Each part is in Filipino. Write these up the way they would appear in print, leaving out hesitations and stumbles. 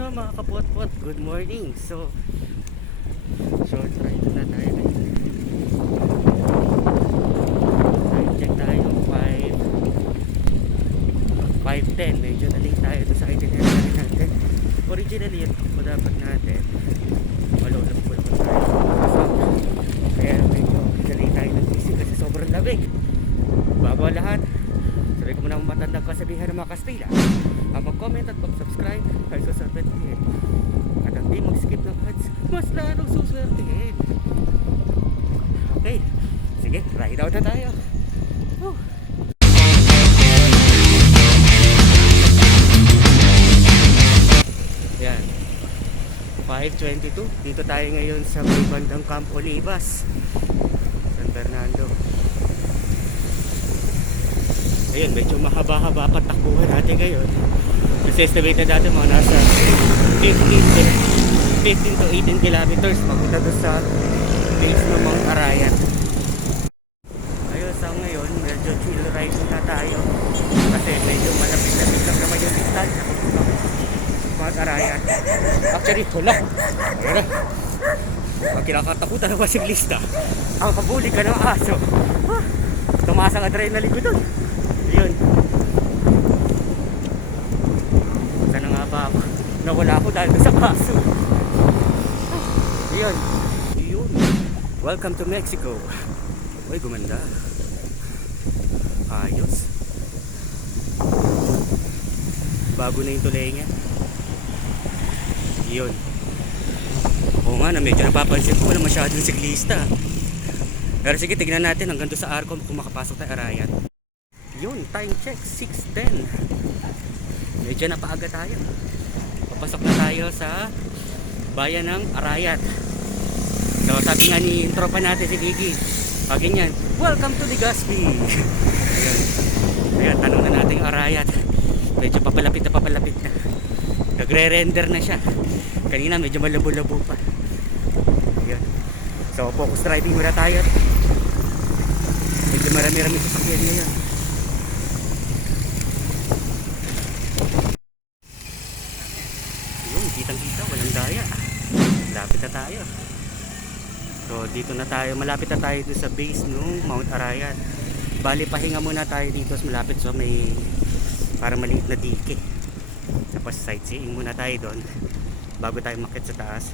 Hello mga kapot-pot, good morning. So, short ride na tayo ngayon. Time check tayo, 5:10. Medyo na-late tayo doon sa itinerary natin. Originally, ito po dapat natin malulog po naman tayo. Kaya medyo na-late tayo ng busy kasi sobrang lamig. Bago ang lahat, sabi ko muna ang matandang kasabihan ng mga Kastila. Ang mag-comment at mag-subscribe ay suswertehin. At ang di mag-skip ng ads, mas lalong suswertehin. Okay, sige, ride out na tayo. Woo. Yan, 5:22. Dito tayo ngayon sa may bandang Camp Olivas, San Fernando. Ayun, medyo mahaba-haba patakbuhan natin ngayon. Kasi estimate na natin mga nasa 15 to 18 kilometers papunta doon sa base ng Mount Arayat. Ayun, sa ngayon medyo chill ride na tayo kasi medyo malapit-lapit lang naman yung distansya papunta Mount Arayat. Actually, wala. Ayun, ang kinakatakutan ng mga siklista, ang kabuli ka ng aso. Tumaas ang adrenaline ko doon. Yun. Sana nga ba ako? Nawala ako dahil sa paso. Yun. Yun. Welcome to Mexico. Uy, gumanda. Ayos. Bago na yung tulay niya. Yun. Oo nga na medyo napapansin ko wala masyadong siklista. Pero sige, tignan natin hanggang doon sa Arcon kung makapasok tayo Arayat. Yun, time check 6:10. Medyo napaaga tayo. Papasok na tayo sa bayan ng Arayat. So sabi nga ni tropa natin si Gigi, ganyan, welcome to Legazpi. Ayun. Ayan, tanong na natin yung Arayat. Medyo papalapit na. Nagre-render na siya. Kanina medyo malabo-labo pa. Ayan. So focus driving muna tayo. Medyo marami-rami sasakyan ngayon. Kitang-kita, walang daya. Malapit na tayo. So dito na tayo, malapit na tayo dito sa base ng Mount Arayat. Bali pahinga muna tayo dito sa malapit sa may para maliit na dike. Tapos sightseeing muna tayo doon bago tayo makit sa taas.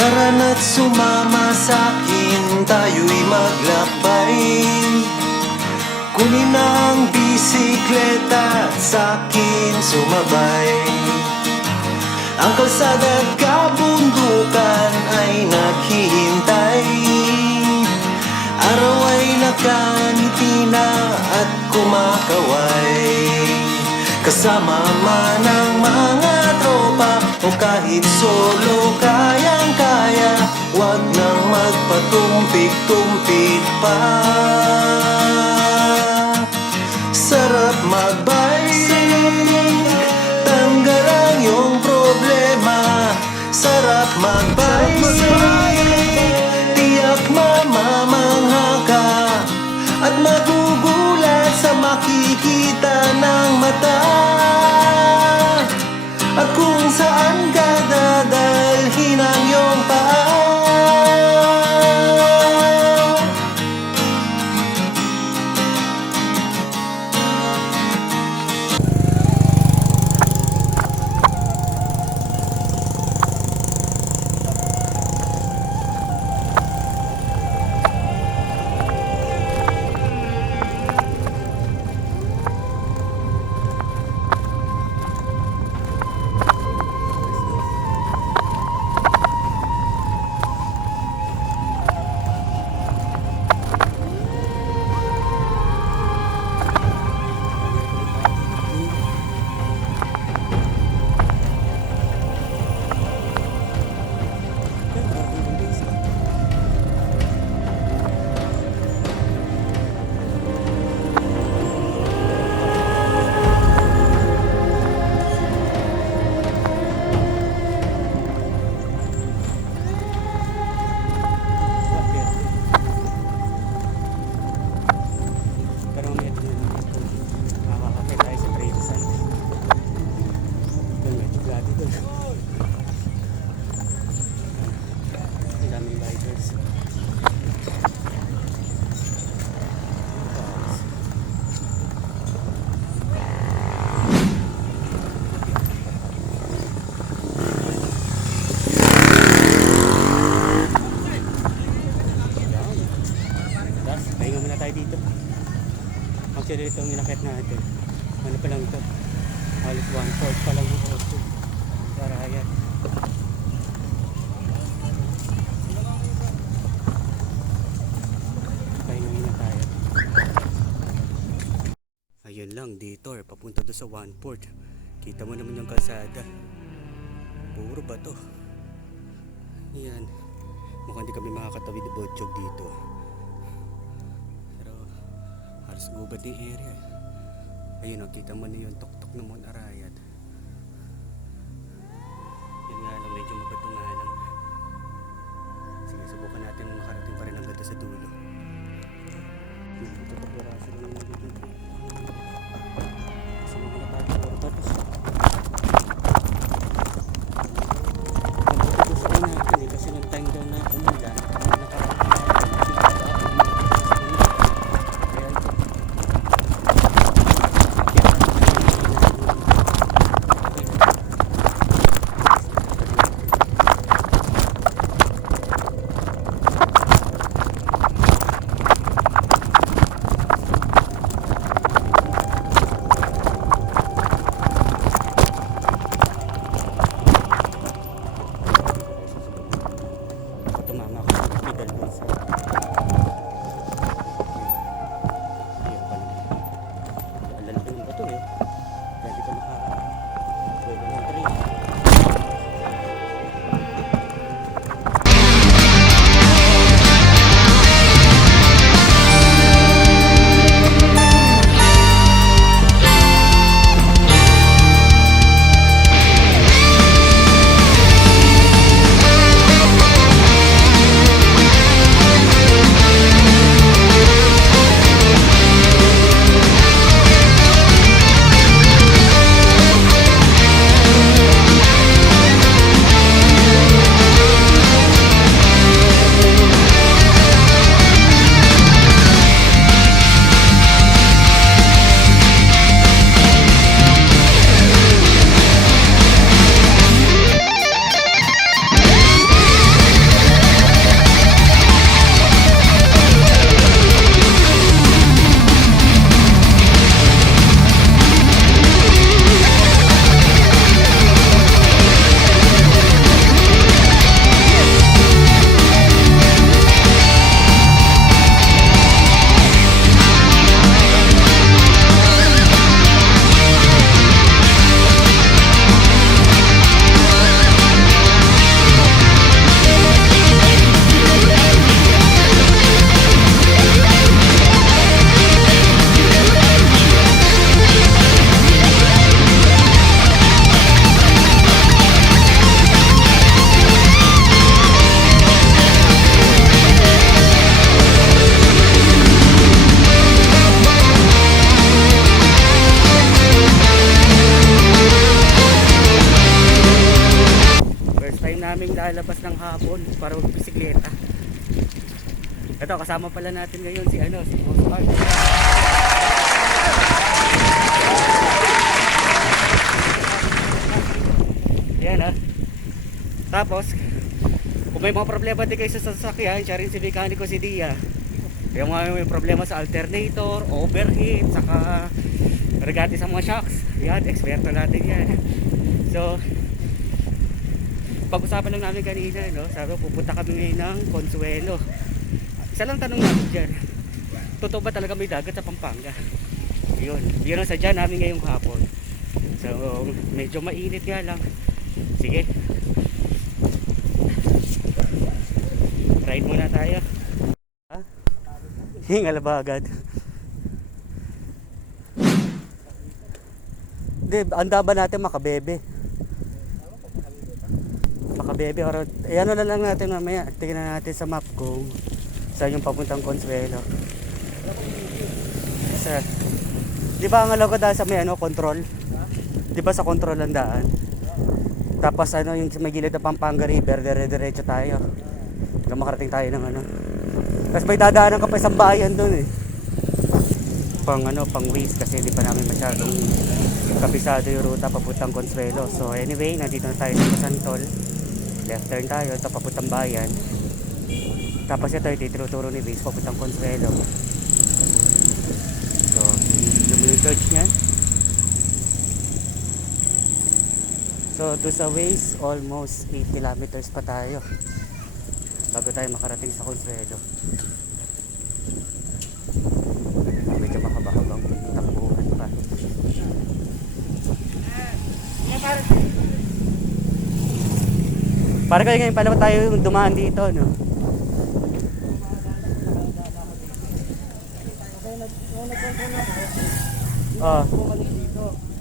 Tara na't sumama sa'kin, tayo'y maglakbay. Kunin ang bisikleta at sa'kin sumabay. Ang kalsada at kabundukan ay naghihintay. Araw ay nakangiti na at kumakaway. Kasama man ang mga tropa o kahit solo kayang-kaya, wag nang magpatumpik-tumpik pa. Sarap magbike, tanggal ang iyong problema. Sarap magbike, tiyak mamamangha ka at magugulat sa makikita ng mata. At kung saan ka dadalhin ang iyong paa. daming bikers. Tapos, pahinga muna tayo dito. Actually, itong inakit natin. Ano pa lang ito? Halos 1/4 pa lang yung oso. Arayan. Pahinga muna tayo. Ayun lang, dito. Papunta doon sa 1/4. Kita mo naman yung kalsada. Puro bato. Yan. Mukhang di kami makakatawid ni Bochog dito. Pero halos gubat yung area. Ayun, nakita mo na yung tuktok ng Mount Arayat. Yun nga lang, medyo mabato nga lang. Sige, subukan natin makarating pa rin hanggang doon sa dulo. Ito pagkaraso lang yung nagiging. Kasi mga tayo puro batos. Ito sa una natin eh, kasi nung time daw na umulan, tumama ako sa pedal doon sa ayun pa naman ang lalaki ng bato eh kaya di ka maka-pwede ng train. Naming lalabas ng hapon para magbisikleta. Ito, kasama pala natin ngayon si Boss Mark. Yan ha. Tapos, kung may mga problema din kayo sa sasakyan, siya rin si mekaniko si Dia. Yung mga may problema sa alternator, overheat, saka regarding sa mga shocks, yan, eksperto natin yan. So, pag-usapan lang namin kanina, no? Sabi ko, pupunta kami ngayon ng Consuelo. Isa lang tanong namin dyan, totoo ba talaga may dagat sa Pampanga? Yun ang sadya namin ngayong hapon. So, medyo mainit nga lang. Sige, ride muna tayo. Hingal ba agad? Hindi, anda ba natin makabebe? Makabebe or ano na lang natin mamaya. Tingnan natin sa map kung saan yung papuntang Consuelo. Sa, di ba ang alaw ko dahil sa may control? Di ba sa control ang daan? Tapos yung may gilid na Pampanga River, dire-diretso tayo. makarating tayo ng ano. Tapos may dadaanan ka pa isang bayan doon eh. Pang waste kasi di pa namin masyadong kabisado yung ruta papuntang Consuelo. So anyway, nandito na tayo sa Santol. Left turn tayo, ito papuntang bayan. Tapos ito tinuturo ni Base papuntang Consuelo. So yung church niya. So to sa waste, almost 8 kilometers pa tayo bago tayo makarating sa Consuelo. Medyo makabahag ang takbuhan pa. Para kayo ngayon pala tayo yung dumaan dito, no? Oo.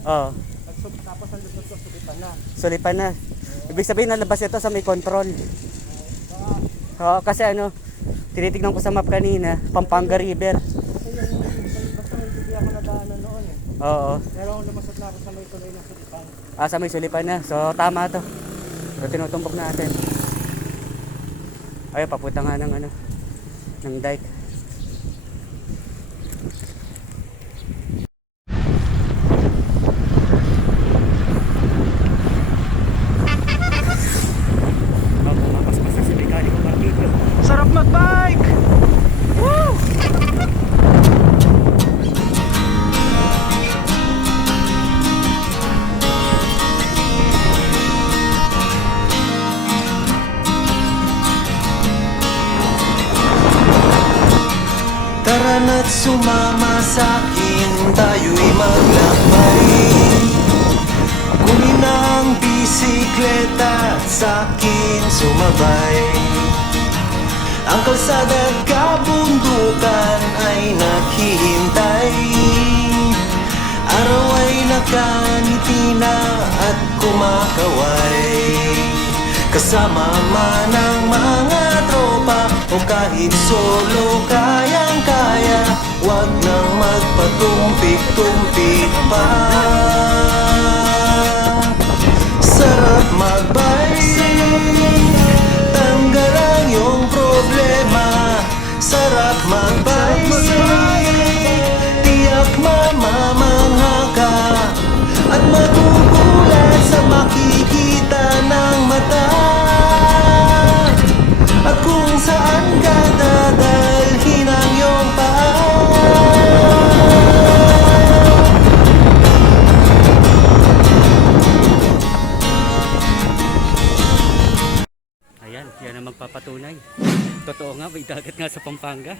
Oo. Tapos ang lusot ko, sulitan na. Sulipan na. Ibig sabihin nalabas ito sa may control. Oo, kasi ano, tinitignan ko sa map kanina, Pampanga River. Kasi basta hindi ako nadaanan noon eh. Oo. Pero lumusot na ako sa may tuloy ng sulitan. Sa may sulipan na. So tama to. So tinutumbok natin. Ay, papunta nga ng ano, ng dike. Sarap magbike! Woo! Tara na't sumama sa'kin, tayo'y maglakbay. Kunin ang bisikleta, sa'kin sumabay. Ang kalsada at kabundukan ay naghihintay. Araw ay nakangiti na at kumakaway. Kasama man ang mga tropa o kahit solo kayang-kaya. Huwag nang magpatumpik-tumpik pa. Sarap magbike, tanggal ang iyong problema. Sarap magbike, tiyak mamamangha ka at magugulat sa makikita ng mata. At kung saan ka dadalhin ang iyong paa. Ayan, yan ang magpapatunay. Totoo nga, may dagat nga sa Pampanga.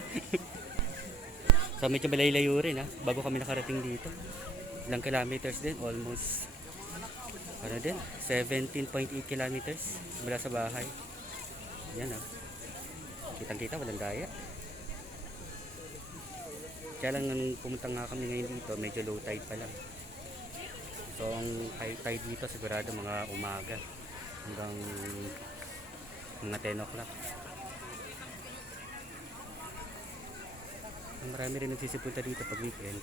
So medyo malayo rin ha, bago kami nakarating dito. Ilang kilometers din, almost ano din, 17.8 kilometers mula sa bahay. Yan ha, kitang kita, walang daya. Kaya lang nung pumunta nga kami ngayon dito, medyo low tide pa lang. So ang high tide dito sigurado mga umaga hanggang mga 10 o'clock. Marami rin nagsisipunta dito pag weekend.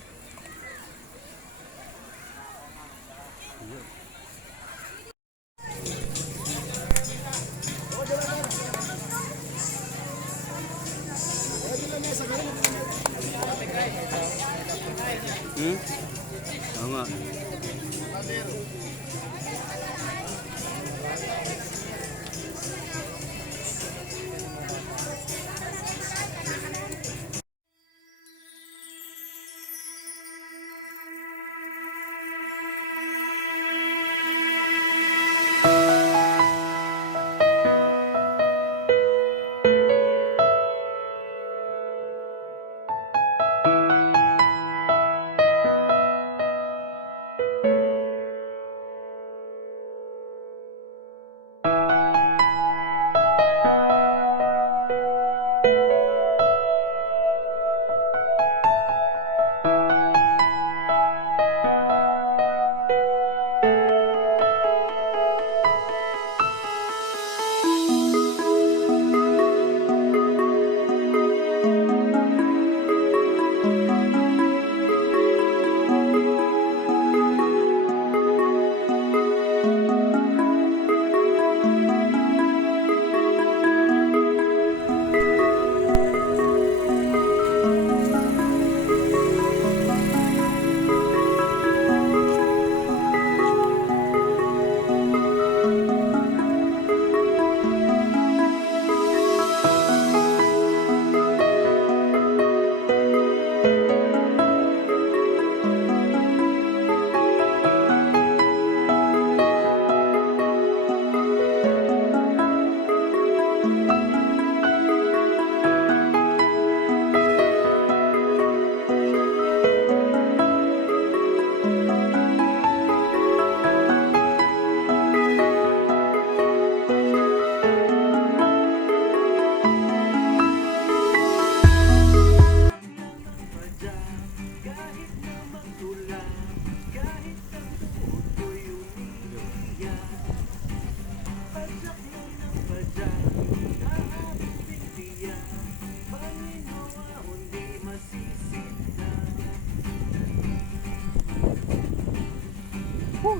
Yun. Oo nga.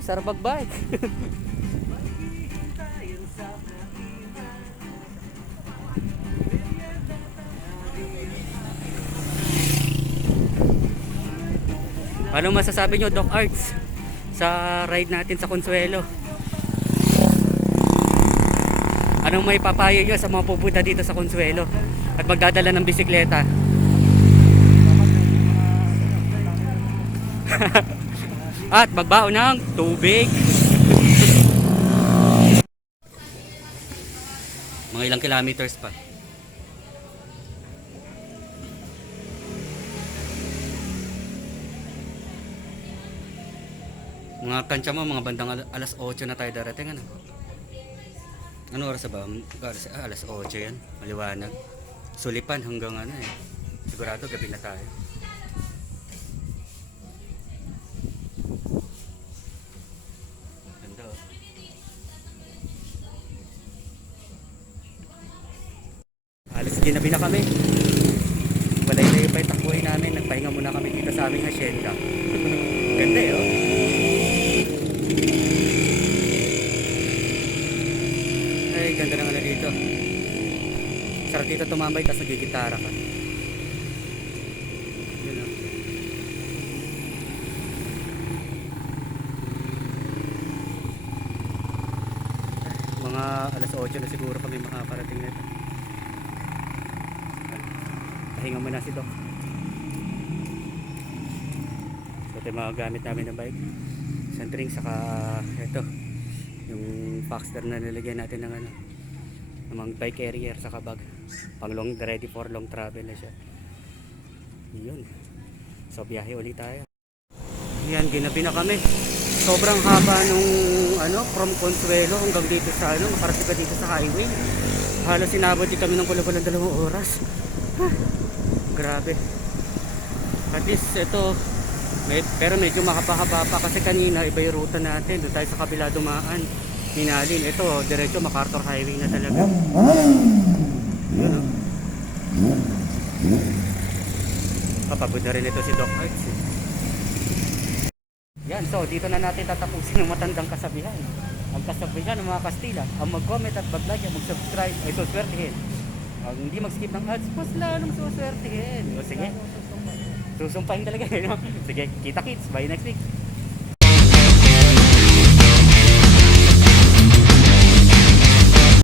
sarap mag-bike. Ano masasabi nyo, Doc Arts, sa ride natin sa Consuelo? Anong may papayo nyo sa mga pupunta dito sa Consuelo at magdadala ng bisikleta? At magbaon ng tubig. Mga ilang kilometers pa. Mga tansya mo, mga bandang alas 8 na tayo darating. Ano oras ba? Alas 8 yan. Maliwanag. Sulipan hanggang ano eh. Sigurado gabi na tayo. Ganda oh. Alas ginabi na kami. Balay-layo pa yung takbuhin namin. Nagpahinga muna kami dito sa aming hacienda. Ganda eh oh. Ay, ganda na nga dito. Sarap dito tumambay tapos nagigitara ka. Yun oh. Mga alas 8 na siguro kami makaparating nito. Pahinga muna si Doc. So ito yung mga gamit namin na bike. Centering saka ito yung Paxter na nilagyan natin ng ano, ng mga bike carrier saka bag. Pang long, ready for long travel na siya. Yun. So biyahe ulit tayo. Yan, ginabi na kami. Sobrang haba nung ano, from Consuelo hanggang dito sa ano, makarating ka dito sa highway. Halos sinabot din kami ng kulang-kulang 2 oras. Grabe. At least ito pero medyo makapahaba pa kasi kanina iba yung ruta natin. Doon tayo sa kabila dumaan. Hinalin. Ito, diretso MacArthur Highway na talaga. Yun o. Kapagod na rin ito si Doc Arts. Yan, so dito na natin tatapusin ang matandang kasabihan. Ang kasabihan ng mga Kastila, ang mag-comment at mag-like, mag-subscribe ay suswertihin. Ang hindi mag-skip ng ads, mas lalong suswertihin. O sige, susumpahin talaga. No? Sige, kita kits, bye next week.